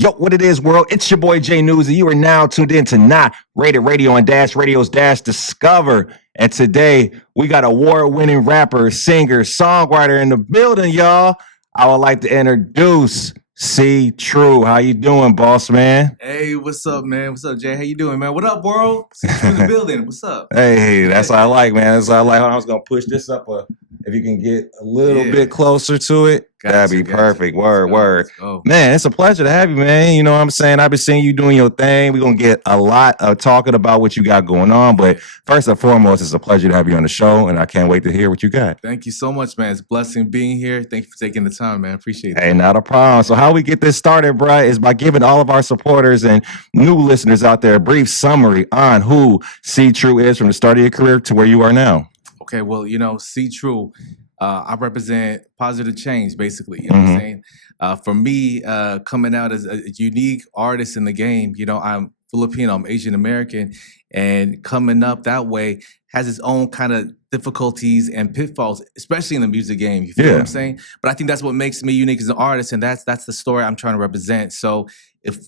Yo, what it is, world? It's your boy Jay Newz, and you are now tuned in to Not Rated Radio on Dash Radio's Dash Discover. And today we got award-winning rapper, singer, songwriter in the building, y'all. I would like to introduce C True. How you doing, boss man? Hey, what's up, man? What's up, Jay? How you doing, man? What up, world? See you in the building. What's up? Hey, that's what I like, man. That's what I like. I was gonna push this up if you can get a little bit closer to it. That'd be perfect. Word. Man, it's a pleasure to have you, man. You know what I'm saying? I've been seeing you doing your thing. We're going to get a lot of talking about what you got going on. But first and foremost, it's a pleasure to have you on the show, and I can't wait to hear what you got. Thank you so much, man. It's a blessing being here. Thank you for taking the time, man. Appreciate it. Hey, not a problem. So how we get this started, bro, is by giving all of our supporters and new listeners out there a brief summary on who C True is from the start of your career to where you are now. Okay, well, C True, I represent positive change, basically. You know what I'm saying? For me, coming out as a unique artist in the game, I'm Filipino, I'm Asian American, and coming up that way has its own kind of difficulties and pitfalls, especially in the music game. You feel what I'm saying? But I think that's what makes me unique as an artist, and that's the story I'm trying to represent. So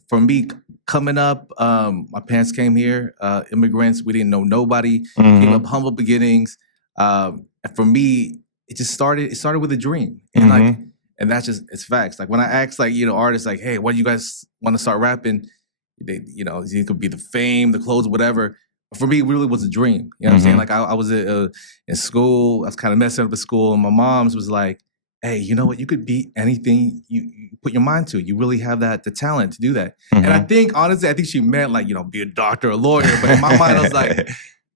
for me, coming up, my parents came here, immigrants, we didn't know nobody, came up humble beginnings. For me, it started with a dream, and and that's just, it's facts. Like when I ask artists like, hey, why do you guys want to start rapping? It could be the fame, the clothes, whatever. For me, it really was a dream. You know what I'm saying? Like I was in school, I was kind of messing up at school, and my mom's was like, hey, you know what? You could be anything you put your mind to. You really have the talent to do that. And I think, honestly, she meant be a doctor, a lawyer. But in my mind, I was like,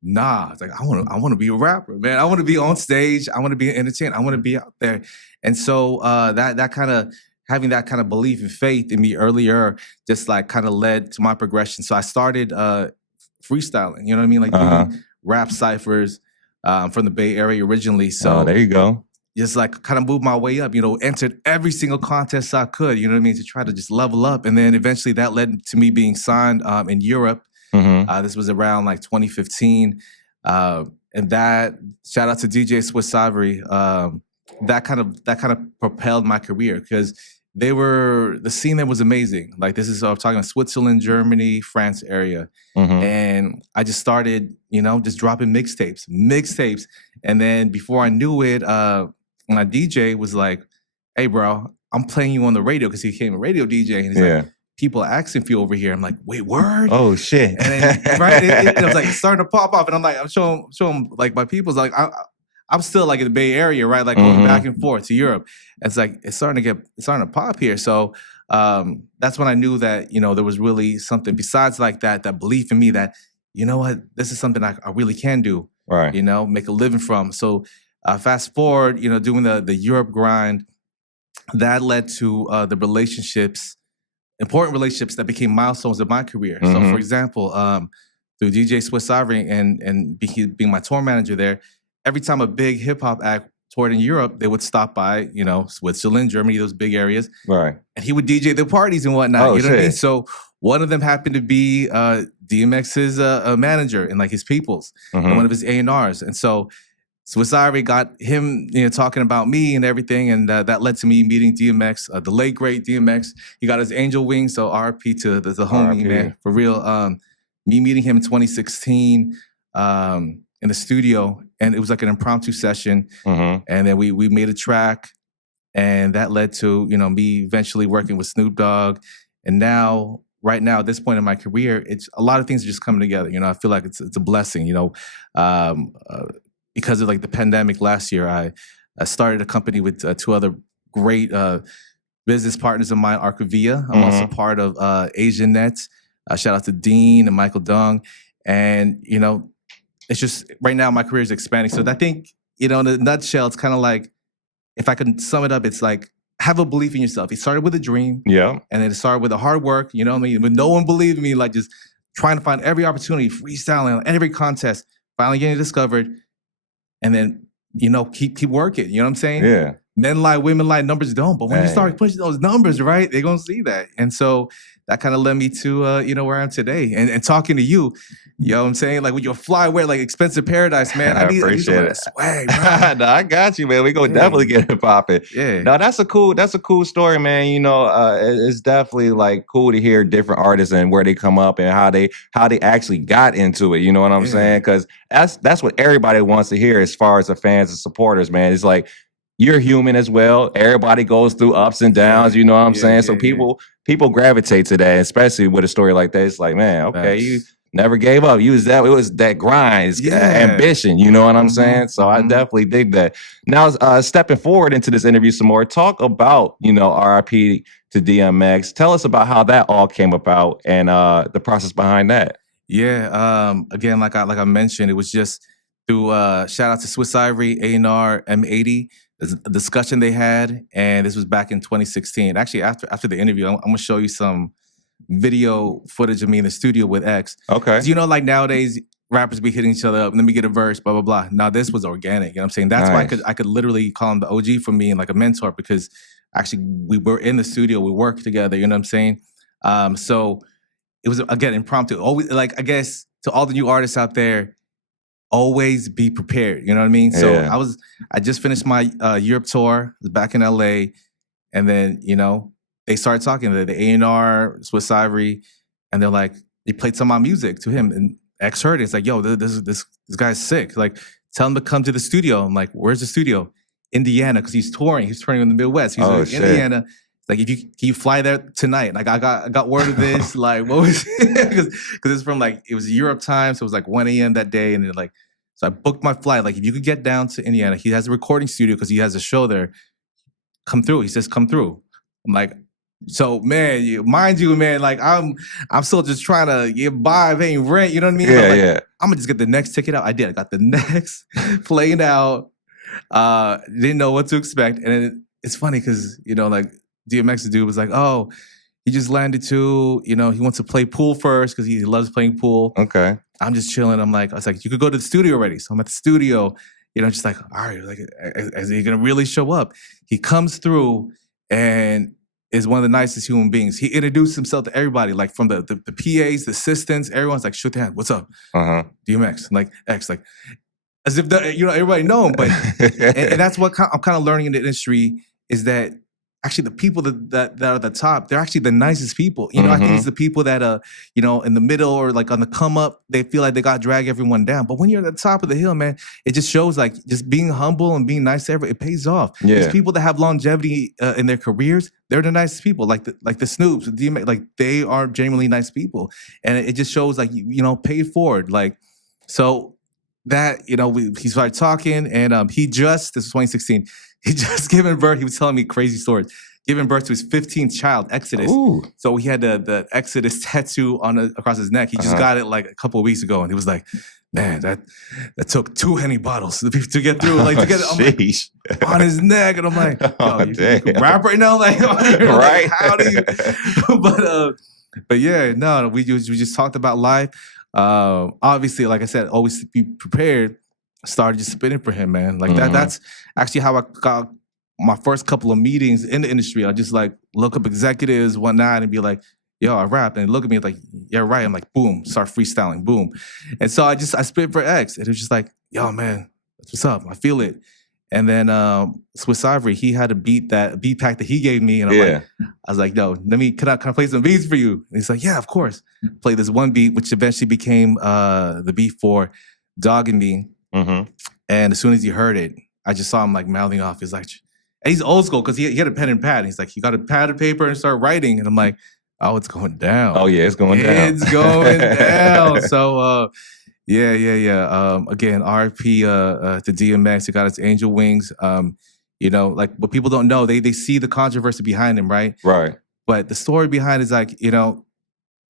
nah, it's like I want to be a rapper, man. I want to be on stage. I want to be an entertainer. I want to be out there. And so that kind of having that kind of belief and faith in me earlier just kind of led to my progression. So I started freestyling. You know what I mean? Doing rap ciphers. I'm from the Bay Area originally. So there you go. Just kind of moved my way up. Entered every single contest I could. You know what I mean? To try to just level up. And then eventually that led to me being signed in Europe. This was around 2015, and that shout out to DJ Swiss Ivory. That kind of propelled my career because the scene there was amazing. This is I'm talking about Switzerland, Germany, France area, and I just started just dropping mixtapes, and then before I knew it, my DJ was like, "Hey, bro, I'm playing you on the radio," because he became a radio DJ, and he's like, people are asking for you over here. I'm like, wait, word? Oh shit! And then, it was starting to pop off, and I'm showing my people's I'm still in the Bay Area, right? Going back and forth to Europe. It's it's starting to pop here. So that's when I knew that there was really something besides that belief in me that what, this is something I really can do, right? Make a living from. So fast forward, doing the Europe grind, that led to the important relationships that became milestones of my career. So, for example, through DJ Swiss Ivory and being my tour manager there, every time a big hip hop act toured in Europe, they would stop by, Switzerland, Germany, those big areas, right? And he would DJ the parties and whatnot. You know what I mean? So one of them happened to be D.m.x's manager and his people's, and one of his A&Rs, and so Swiss Ivory got him, talking about me and everything, and that led to me meeting D.m.x, the late great D.m.x. He got his angel wings, so RP to the homie, man, for real. Me meeting him in 2016 in the studio, and it was an impromptu session, and then we made a track, and that led to me eventually working with Snoop Dogg, and right now, at this point in my career, it's a lot of things are just coming together. I feel like it's a blessing. Because of the pandemic last year, I started a company with two other great business partners of mine, Archivia. I'm also part of Asian Net. Shout out to Dean and Michael Dung. And, it's just right now my career is expanding. So I think, in a nutshell, it's kind of if I can sum it up, it's have a belief in yourself. It started with a dream. Yeah. And then it started with the hard work, what I mean? When no one believed in me, just trying to find every opportunity, freestyling, every contest, finally getting discovered. And then, keep working. You know what I'm saying? Yeah. men lie, women lie, numbers don't. But when you start pushing those numbers, right, they're gonna see that. And so that kind of led me to where I am today. And talking to you, you know what I'm saying? Like with your flyway, like expensive paradise, man. I need some of that swag, bro. No, I got you, man. We gonna definitely get it popping. Yeah. No, that's a cool story, man. You know, it's definitely like cool to hear different artists and where they come up and how they actually got into it. You know what I'm saying? Because that's what everybody wants to hear as far as the fans and supporters, man. It's like you're human as well. Everybody goes through ups and downs. You know what I'm saying? So people gravitate to that, especially with a story like that. It's like, man, okay, you never gave up. It was that grind, ambition. You know what I'm saying? So I definitely dig that. Now, stepping forward into this interview some more, talk about, RIP to D.m.x. Tell us about how that all came about and the process behind that. Yeah. Again, like I mentioned, it was just through shout out to Swiss Ivory, A&R, M80, the discussion they had, and this was back in 2016. Actually, after the interview, I'm gonna show you some video footage of me in the studio with X. Okay. You know, like nowadays rappers be hitting each other up, let me get a verse, blah, blah, blah. Now this was organic, you know what I'm saying? That's why I could literally call him the OG for me and like a mentor, because actually we were in the studio, we worked together, you know what I'm saying? So it was, again, impromptu. Always, like, I guess to all the new artists out there, always be prepared, you know what I mean? So I just finished my Europe tour, was back in LA, and then, they started talking to the A&R, Swiss Ivory, and they're like, they played some of my music to him, and X heard it. It's like, yo, this guy's sick. Like, tell him to come to the studio. I'm like, where's the studio? Indiana, because he's touring. He's touring in the Midwest. He's like, Indiana. Like, can you fly there tonight? Like, I got word of this. Like, what was it? Because it's from like, it was Europe time, so it was like 1 a.m. that day, and then like, so I booked my flight. Like, if you could get down to Indiana, he has a recording studio because he has a show there. Come through. He says, come through. I'm like, so man, mind you, man, like I'm still just trying to get by, paying rent. You know what I mean? I'm gonna just get the next ticket out. I did. I got the next plane out. Didn't know what to expect, and it's funny because like D.m.x. the dude was like, oh, he just landed too. He wants to play pool first because he loves playing pool. Okay. I'm just chilling. I was like, you could go to the studio already. So I'm at the studio, just like, all right, like, is he gonna really show up? He comes through and is one of the nicest human beings. He introduced himself to everybody, like from the PAs, the assistants, everyone's like, shook their hand, what's up? D.m.x. Like, X, like, as if everybody know him. But and that's what I'm kind of learning in the industry, is that actually the people that are at the top, they're actually the nicest people. I think it's the people that in the middle or like on the come up, they feel like they got to drag everyone down. But when you're at the top of the hill, man, it just shows like just being humble and being nice to everyone, it pays off. These people that have longevity in their careers, they're the nicest people. Like the Snoops, the D.m.x, like they are genuinely nice people. And it just shows like, pay it forward. Like, so that, he started talking, and this was 2016, he just given birth. He was telling me crazy stories. Giving birth to his 15th child, Exodus. Ooh. So he had the Exodus tattoo across his neck. He just got it like a couple of weeks ago, and he was like, "Man, that took 2 Henny bottles to get through, like to get it on his neck." And I'm like, you can rap right now, like, right? Like, how do you? But yeah, no, we just talked about life. Obviously, like I said, always be prepared. Started just spitting for him, man. Like that's actually how I got my first couple of meetings in the industry. I just like look up executives one night and be like, yo, I rap. And look at me like, yeah, right. I'm like, boom, start freestyling, boom. And so I spit for X. And it was just like, yo, man, that's what's up. I feel it. And then Swiss Ivory, he had a beat pack that he gave me. And I was like, no, can I play some beats for you? And he's like, yeah, of course. Play this one beat, which eventually became the beat for Dog and Me. And as soon as he heard it, I just saw him like mouthing off. He's like, and he's old school because he had a pen and pad. And he's like, he got a pad and paper and started writing. And I'm like, oh, it's going down. Oh yeah, it's going down. It's going down. So again, RIP to D.m.x. He got his angel wings. Like what people don't know, they see the controversy behind him, right? Right. But the story behind is like,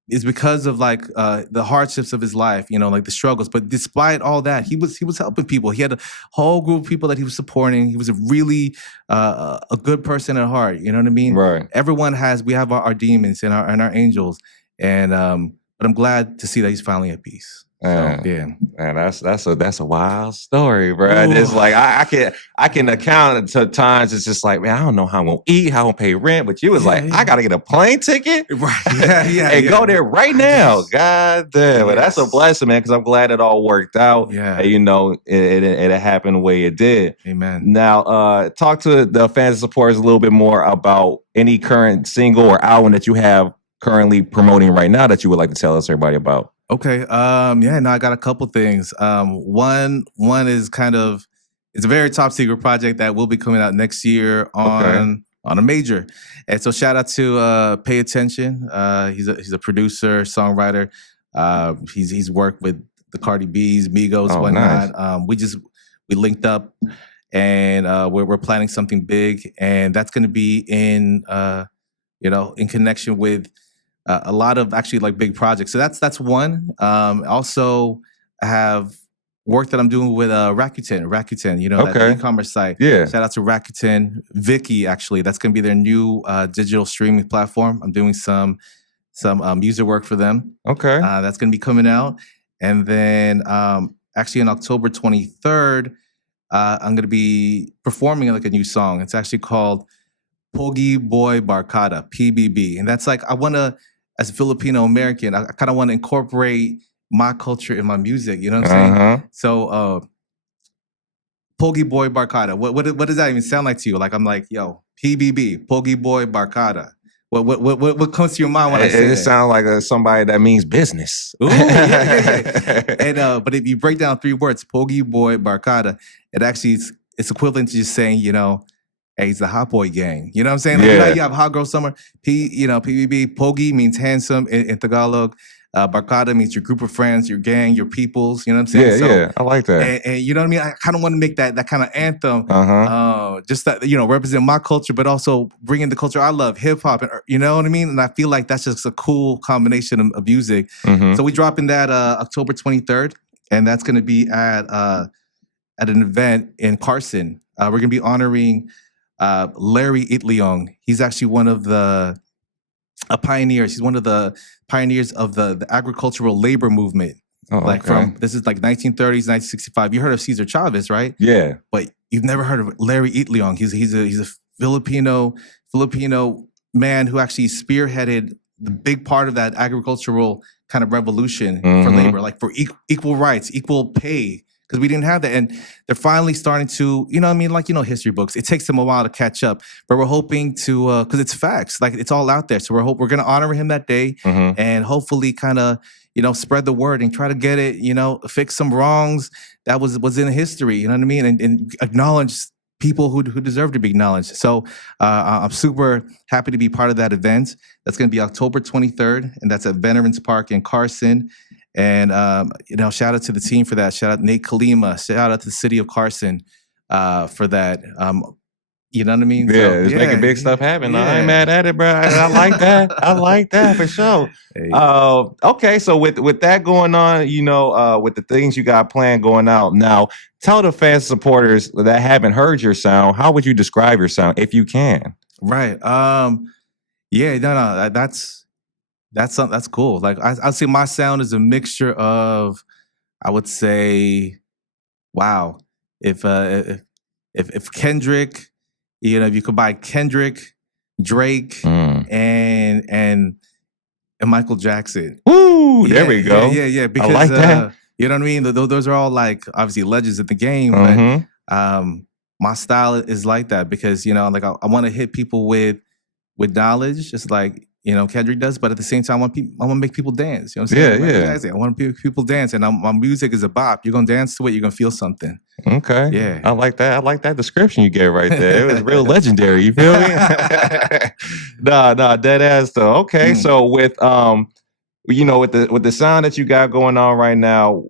is because of like the hardships of his life, like the struggles. But despite all that, he was helping people. He had a whole group of people that he was supporting. He was a really a good person at heart. You know what I mean? Right. We have our demons and our angels. And but I'm glad to see that he's finally at peace. So yeah, man, that's a wild story, bro. Ooh. It's like I can account to times. It's just like, man, I don't know how I'm gonna eat, how I'm gonna pay rent. But you was I gotta get a plane ticket, right? And go there right now. God damn, but that's a blessing, man. Because I'm glad it all worked out. Yeah, and, it happened the way it did. Amen. Now, talk to the fans and supporters a little bit more about any current single or album that you have currently promoting right now that you would like to tell us everybody about. Okay. Yeah, no, I got a couple things. One is it's a very top secret project that will be coming out next year on a major. And so shout out to Pay Attention. He's a producer, songwriter. He's worked with the Cardi B's, Migos, whatnot. Nice. We linked up and we're planning something big, and that's gonna be in connection with a lot of actually like big projects. So that's one. Also, I have work that I'm doing with Rakuten, that e-commerce site. Yeah. Shout out to Rakuten. Vicky, actually, that's going to be their new digital streaming platform. I'm doing some user work for them. Okay. That's going to be coming out. And then actually on October 23rd, I'm going to be performing like a new song. It's actually called Pogi Boy Barkada, PBB. And that's like, as a Filipino American, I kind of want to incorporate my culture in my music. You know what I'm saying? So, Pogi Boy Barkada. What does that even sound like to you? Like, I'm like, yo, PBB, Pogi Boy Barkada. What comes to your mind when I say that? It sounds like somebody that means business. Ooh, yeah. And but if you break down 3 words, Pogi Boy Barkada, it actually it's equivalent to just saying, hey, it's the Hot Boy Gang. You know what I'm saying? Like, you have Hot Girl Summer. PBB, Pogi means handsome in Tagalog. Barkada means your group of friends, your gang, your peoples. You know what I'm saying? Yeah, I like that. And you know what I mean? I kind of want to make that kind of anthem. Just that, represent my culture, but also bring in the culture I love, hip hop. And you know what I mean? And I feel like that's just a cool combination of music. So we dropping that October 23rd, and that's going to be at an event in Carson. We're going to be honoring Larry Itliong. He's actually one of the pioneers. He's one of the pioneers of the agricultural labor movement. This is like 1930s, 1965. You heard of Cesar Chavez, right? Yeah. But you've never heard of Larry Itliong. He's a Filipino man who actually spearheaded the big part of that agricultural kind of revolution for labor, like for equal rights, equal pay. Because we didn't have that. And they're finally starting to, history books. It takes them a while to catch up. But we're hoping to, because it's facts. Like, it's all out there. So we're going to honor him that day and hopefully kind of, spread the word and try to get it, fix some wrongs that was in history. You know what I mean? And acknowledge people who deserve to be acknowledged. So I'm super happy to be part of that event. That's going to be October 23rd. And that's at Veterans Park in Carson. And, shout out to the team for that. Shout out Nate Kalima. Shout out to the city of Carson for that. You know what I mean? Yeah, it's making big stuff happen. Yeah. I ain't mad at it, bro. I like that. I like that for sure. Hey. Okay, so with that going on, with the things you got planned going out now, tell the fans supporters that haven't heard your sound, how would you describe your sound if you can? Right. That's cool. Like, I'd say my sound is a mixture of, I would say, wow, if Kendrick, if you combine Kendrick, Drake, and Michael Jackson. Ooh, there we go. Yeah. Because, I like that. You know what I mean? Those are all like obviously legends in the game, but my style is like that because I want to hit people with knowledge, just like Kendrick does, but at the same time, I want to make people dance. You know what I'm saying? Yeah. I want to make people dance, and my music is a bop. You're gonna dance to it. You're gonna feel something. Okay. Yeah. I like that. I like that description you gave right there. It was real legendary. You feel me? Nah, dead ass though. Okay, so with with the sound that you got going on right now,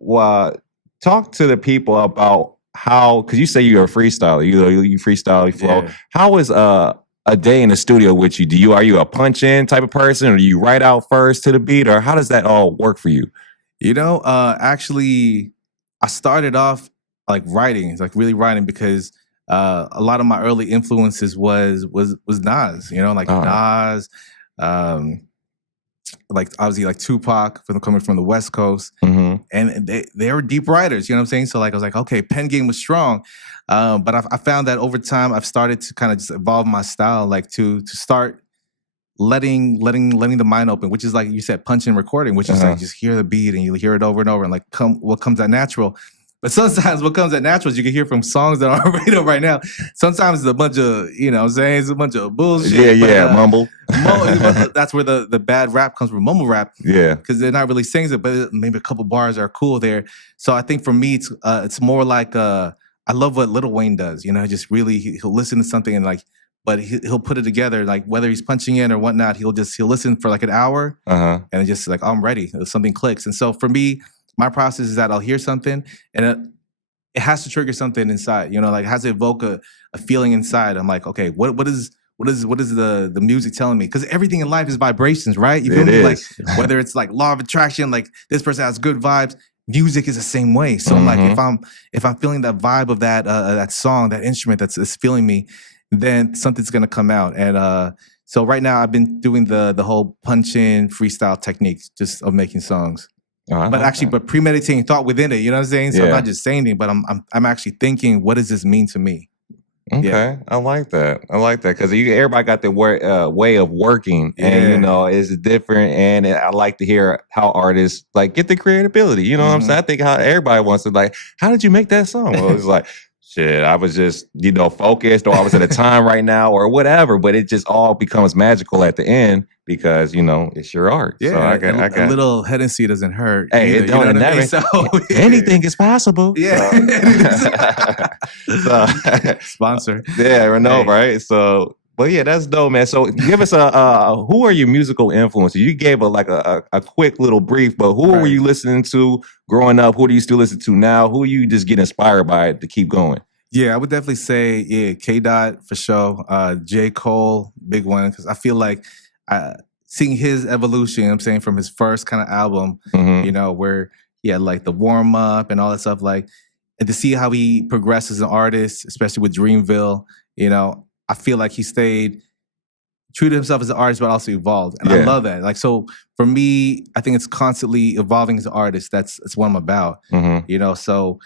talk to the people about how, because you say you're a freestyler. You freestyle, you flow. Yeah. How is a day in the studio with you? Are you a punch in type of person, or do you write out first to the beat, or how does that all work for you? Actually, I started off like writing, like really writing, because a lot of my early influences was Newz, like Newz, like obviously like Tupac coming from the West Coast, and they were deep writers. You know what I'm saying? So like I was like, okay, pen game was strong, but I found that over time I've started to kind of just evolve my style, like to start letting the mind open, which is like you said, punching and recording, which is like just hear the beat and you hear it over and over and like what comes out natural. But sometimes what comes out natural is you can hear from songs that are on radio right now. Sometimes it's a bunch of, you know what I'm saying, it's a bunch of bullshit. Mumble. That's where the bad rap comes from, mumble rap. Yeah. Because they're not really saying it, but maybe a couple bars are cool there. So I think for me, it's more like I love what Lil Wayne does. You know, just really, he'll listen to something and like, but he'll put it together, like whether he's punching in or whatnot, he'll listen for like an hour and just like, I'm ready. Something clicks. And so for me, my process is that I'll hear something and it has to trigger something inside, you know, like it has to evoke a feeling inside. I'm like, okay, what is the music telling me? Because everything in life is vibrations, right? You feel me? Like whether it's like law of attraction, like this person has good vibes, music is the same way. So like if I'm feeling that vibe of that song, that instrument that's feeling me, then something's gonna come out. And so right now I've been doing the whole punch-in freestyle techniques just of making songs. But premeditating thought within it, you know what I'm saying? So I'm not just saying it, but I'm actually thinking, what does this mean to me? Okay, I like that. Because everybody got their way of working, and you know it's different. And I like to hear how artists like get the creativity. You know what I'm saying? I think how everybody wants to like, how did you make that song? Well, it's like, shit, I was just focused, or I was at a time right now, or whatever. But it just all becomes magical at the end because it's your art. Yeah, so I got a little head and see doesn't hurt. Hey, either, it don't. You know Never. So anything is possible. Yeah. So, sponsor. Yeah, I know, right? So, but yeah, that's dope, man. So, give us who are your musical influences? You gave a quick little brief, but who were you listening to growing up? Who do you still listen to now? Who you just get inspired by to keep going? Yeah, I would definitely say K-Dot for sure. J. Cole, big one, because I feel like seeing his evolution, you know what I'm saying, from his first kind of album, where he had like the warm up and all that stuff, like, and to see how he progressed as an artist, especially with Dreamville, I feel like he stayed true to himself as an artist, but also evolved. And I love that. Like, so for me, I think it's constantly evolving as an artist. That's what I'm about, so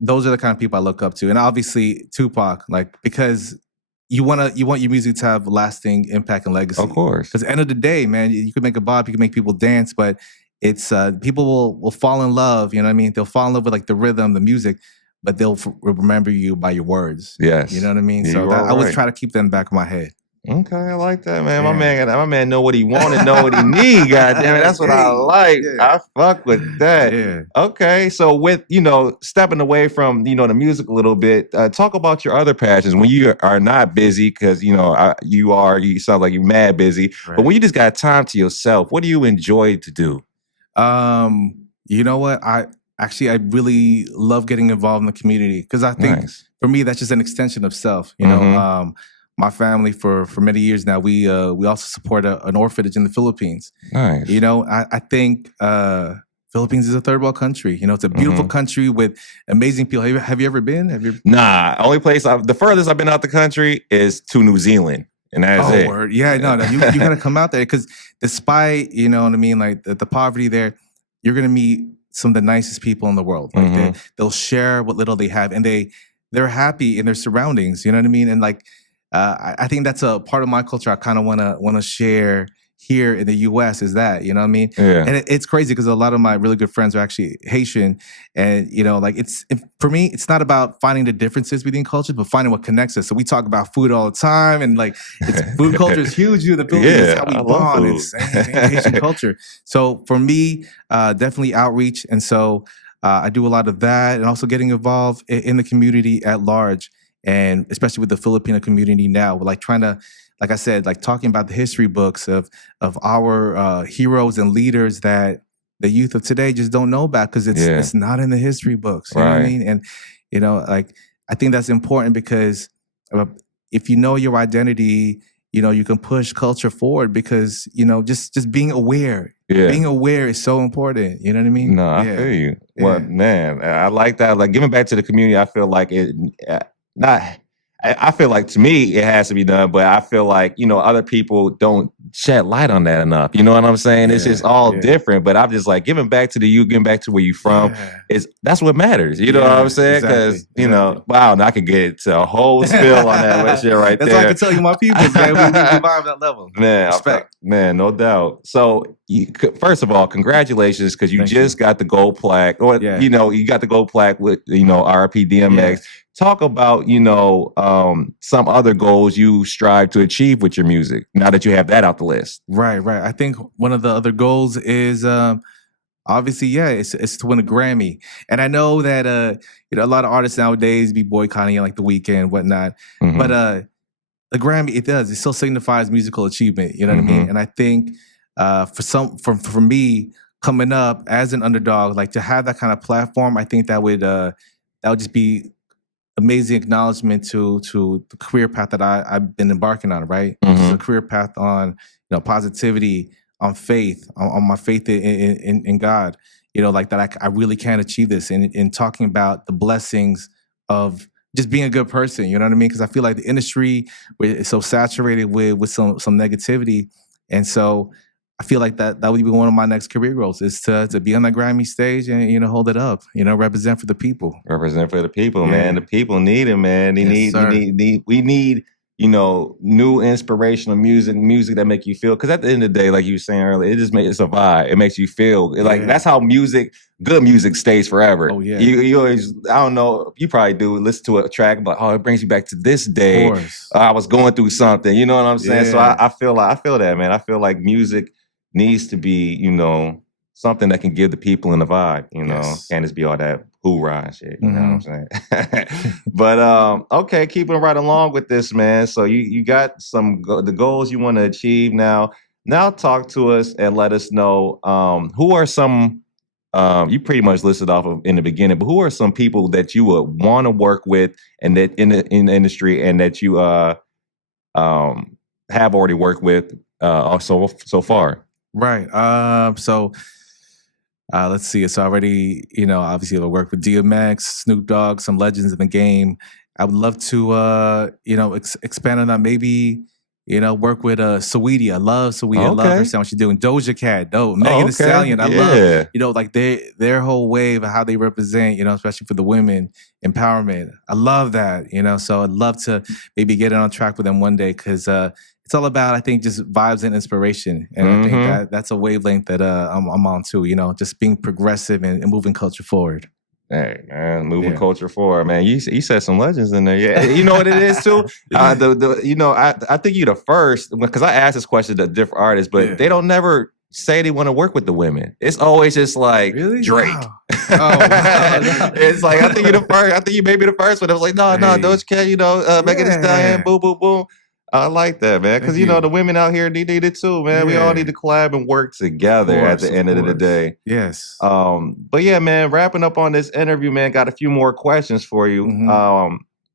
those are the kind of people I look up to. And obviously Tupac, like, because you want your music to have lasting impact and legacy. Of course. Because at the end of the day, man, you can make a bop, you can make people dance, but it's people will fall in love, you know what I mean? They'll fall in love with like the rhythm, the music, but they'll remember you by your words. Yes. You know what I mean? So I always try to keep that in the back of my head. Okay, I like that, man. Yeah. My man know what he want and know what he need. God damn it, that's what I like. Yeah. I fuck with that. Yeah. Okay, so with stepping away from the music a little bit, talk about your other passions when you are not busy, because you sound like you're mad busy. Right. But when you just got time to yourself, what do you enjoy to do? You know what? I really love getting involved in the community, because I think for me that's just an extension of self. My family for many years now, we also support an orphanage in the Philippines. Nice. I think Philippines is a third world country. It's a beautiful country with amazing people. Have you ever been? Nah. Only place the furthest I've been out the country is to New Zealand. And that's it. Word. Yeah, no, you gotta come out there, because despite, you know what I mean, like the poverty there, you're gonna meet some of the nicest people in the world. Like they'll share what little they have, and they're happy in their surroundings. You know what I mean? And like, I think that's a part of my culture I kind of wanna share here in the U.S. is that, you know what I mean? Yeah. And it's crazy because a lot of my really good friends are actually Haitian, and like for me, it's not about finding the differences between cultures, but finding what connects us. So we talk about food all the time, and like food culture is huge in the Philippines. It's how we bond. It's Haitian culture. So for me, definitely outreach, and so I do a lot of that, and also getting involved in the community at large, and especially with the Filipino community now. We're like trying to, like I said, like talking about the history books of our heroes and leaders that the youth of today just don't know about, because it's not in the history books. You know what I mean? And like, I think that's important, because if you know your identity, you can push culture forward, because just being aware. Yeah. Being aware is so important. You know what I mean? No, I feel you. Yeah. Well, man, I like that. Like, giving back to the community, I feel like I feel like, to me, it has to be done, but I feel like, other people don't shed light on that enough. You know what I'm saying? It's just all different. But I'm just like giving back to the youth, getting back to where you from. That's what matters. You know what I'm saying? Because you know, wow, and I could get to a whole spill on that shit right That's there. That's all I can tell you, my people, man. We vibe that level. Man, respect. Man, no doubt. So, first of all, congratulations because you just got the gold plaque, or you know, you got the gold plaque with RIP D.m.x. Talk about some other goals you strive to achieve with your music. Now that you have that out the list, right. I think one of the other goals is obviously, it's to win a Grammy. And I know that a lot of artists nowadays be boycotting it, like The Weeknd and whatnot. But the Grammy, it still signifies musical achievement. You know what I mean? And I think for me coming up as an underdog, like to have that kind of platform, I think that would just be amazing acknowledgement to the career path that I've been embarking on. Right, just a career path on positivity, on faith, on my faith in God. Like that I really can achieve this, and in talking about the blessings of just being a good person. You know what I mean? Because I feel like the industry is so saturated with some negativity, and so I feel like that would be one of my next career goals is to be on that Grammy stage and hold it up. Represent for the people. Represent for the people, man. The people need it, man. We need new inspirational music that make you feel. Because at the end of the day, like you were saying earlier, it's a vibe. It makes you feel like that's how good music stays forever. Oh yeah. You always, I don't know, you probably do listen to a track, but it brings you back to this day. I was going through something. You know what I'm saying? So I feel that, man. I feel like music needs to be, something that can give the people in the vibe, can't just be all that hoorah and shit, you know what I'm saying? But okay, keeping right along with this, man. So you got the goals you want to achieve now. Now talk to us and let us know who are some you pretty much listed off of in the beginning, but who are some people that you would want to work with and that in the industry and that you have already worked with so far? Right. So let's see. It's already, obviously I'll work with D.m.x, Snoop Dogg, some legends in the game. I would love to, expand on that. Maybe, work with Saweetie. I love Saweetie. I love her sound. What she's doing. Doja Cat, dope. Megan Thee Stallion. I love, like their whole wave of how they represent, especially for the women empowerment. I love that, So I'd love to maybe get on track with them one day because it's all about, I think, just vibes and inspiration. And I think that's a wavelength that I'm on too, just being progressive and moving culture forward. Hey, man, moving culture forward, man. You said some legends in there. Yeah, you know what it is too? I think you're the first, because I asked this question to different artists, but they don't never say they want to work with the women. It's always just like Drake. Wow. Wow. It's like, I think you're the first. I think you may be the first one. I was like, no, Doja Cat, Megan Thee Stallion, boom, boom, boom. I like that, man, because the women out here need it too, man. We all need to collab and work together at the end of the day. Yes. But yeah, man, wrapping up on this interview, man, got a few more questions for you.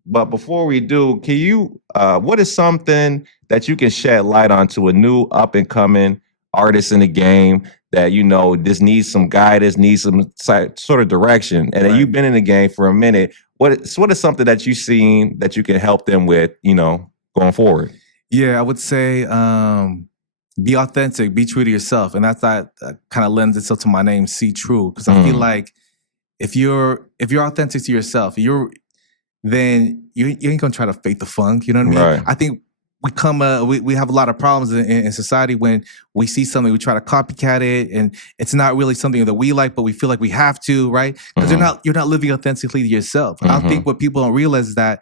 But before we do, can you what is something that you can shed light on to a new up and coming artist in the game that just needs some guidance, needs some sort of direction, and then you've been in the game for a minute? What is something that you've seen that you can help them with, going forward? Yeah, I would say be authentic, be true to yourself. And that kind of lends itself to my name, See True. Because I feel like if you're authentic to yourself, then you ain't gonna try to fake the funk. You know what I mean? Right. I think we have a lot of problems in society when we see something, we try to copycat it, and it's not really something that we like, but we feel like we have to, right? Because you're not living authentically to yourself. I think what people don't realize is that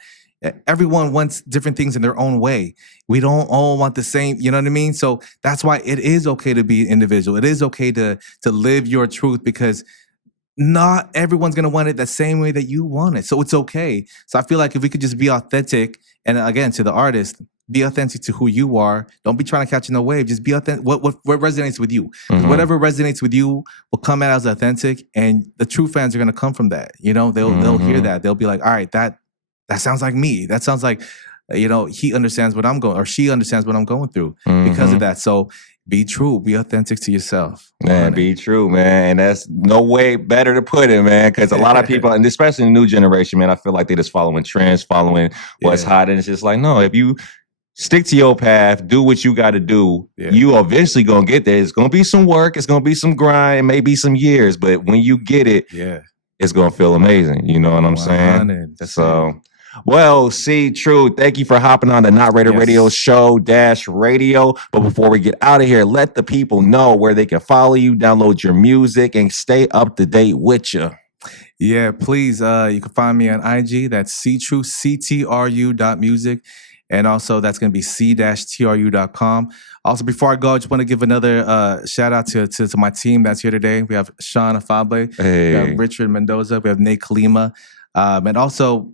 everyone wants different things in their own way. We don't all want the same, you know what I mean? So that's why it is okay to be an individual. It is okay to live your truth, because not everyone's going to want it the same way that you want it. So it's okay. So I feel like if we could just be authentic, and again, to the artist, be authentic to who you are. Don't be trying to catch in the wave. Just be authentic. What resonates with you? Whatever resonates with you will come out as authentic, and the true fans are going to come from that. They'll hear that. They'll be like, all right, that sounds like me. That sounds like, he understands what I'm going, or she understands what I'm going through because of that. So be true, be authentic to yourself. Man, be true, man. And that's no way better to put it, man. Because a lot of people, and especially the new generation, man, I feel like they're just following trends, following what's hot. And it's just like, no, if you Stick to your path. Do what you got to do. Yeah. You eventually gonna get there. It's gonna be some work. It's gonna be some grind. Maybe some years. But when you get it, it's gonna feel amazing. You know what I'm saying? So, well, see, True. Thank you for hopping on the Not Rated Radio Show -radio. But before we get out of here, let the people know where they can follow you, download your music, and stay up to date with you. Yeah, please. You can find me on IG. That's ctrue, CTRU.music. And also that's going to be c-tru.com. Also, before I go, I just want to give another shout out to my team that's here today. We have Sean Afable, we have Richard Mendoza, we have Nate Kalima. And also,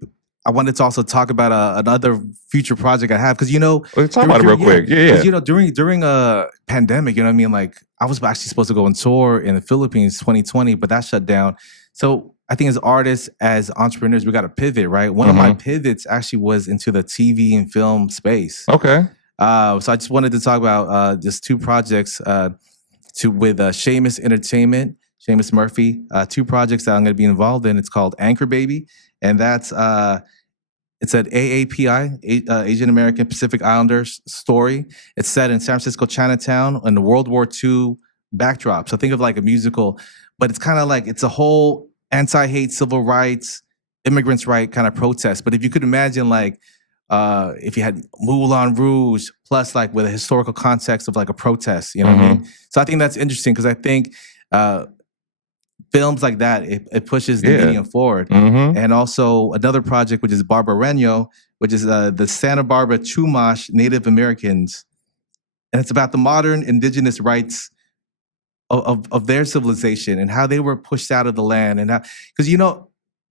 I wanted to also talk about another future project I have. Because, you know, let's talk about it real quick. Yeah. You know, during a pandemic, you know what I mean? Like, I was actually supposed to go on tour in the Philippines 2020, but that shut down. So I think as artists, as entrepreneurs, we got to pivot, right? One of my pivots actually was into the TV and film space. Okay. So I just wanted to talk about just two projects with Seamus Entertainment, Seamus Murphy, two projects that I'm going to be involved in. It's called Anchor Baby, and that's it's an AAPI, Asian American Pacific Islanders story. It's set in San Francisco Chinatown in the World War II backdrop. So think of like a musical, but it's kind of like it's a whole anti-hate, civil rights, immigrants' right kind of protest. But if you could imagine, like, if you had Moulin Rouge plus like with a historical context of like a protest, you know what I mean? So I think that's interesting because I think films like that, it pushes the medium forward. And also another project, which is Barbareño, which is the Santa Barbara Chumash Native Americans. And it's about the modern indigenous rights of their civilization and how they were pushed out of the land. And because, you know,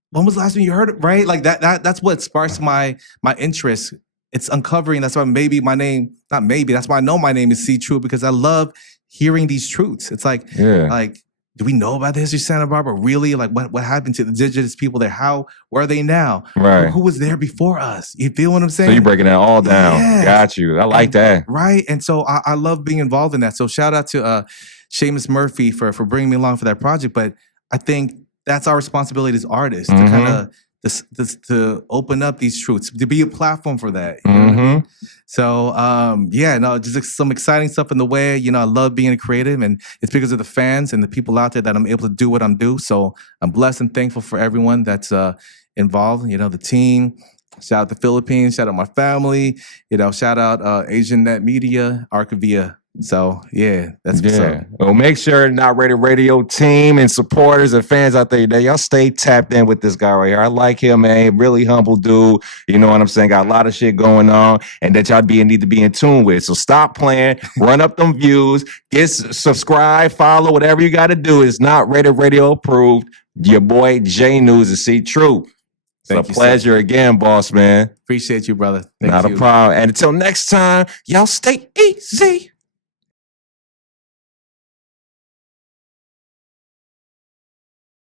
when was the last time you heard it, right? Like that's what sparks my interest. It's uncovering. That's why that's why I know my name is C True, because I love hearing these truths. It's like, do we know about the history of Santa Barbara? Really? Like what happened to the indigenous people there? Where are they now? Right. Who was there before us? You feel what I'm saying? So you're breaking that all down. Yes. Got you. I like that. Right. And so I love being involved in that. So shout out to Seamus Murphy for bringing me along for that project. But I think that's our responsibility as artists to kind of to open up these truths, to be a platform for that. You know what I mean? So just some exciting stuff in the way. You know, I love being a creative, and it's because of the fans and the people out there that I'm able to do what I'm doing. So I'm blessed and thankful for everyone that's involved. You know, the team. Shout out the Philippines. Shout out my family. You know, shout out Asian Net Media, Archivia. So yeah, that's what's up. Well, make sure Not Rated Radio team and supporters and fans out there, y'all stay tapped in with this guy right here. I like him, man. Really humble dude. You know what I'm saying? Got a lot of shit going on, and that y'all need to be in tune with. So stop playing, run up them views, subscribe, follow, whatever you got to do. It's Not Rated Radio approved. Your boy J Newz is C True. It's a pleasure again, boss man. Appreciate you, brother. Not a problem. And until next time, y'all stay easy.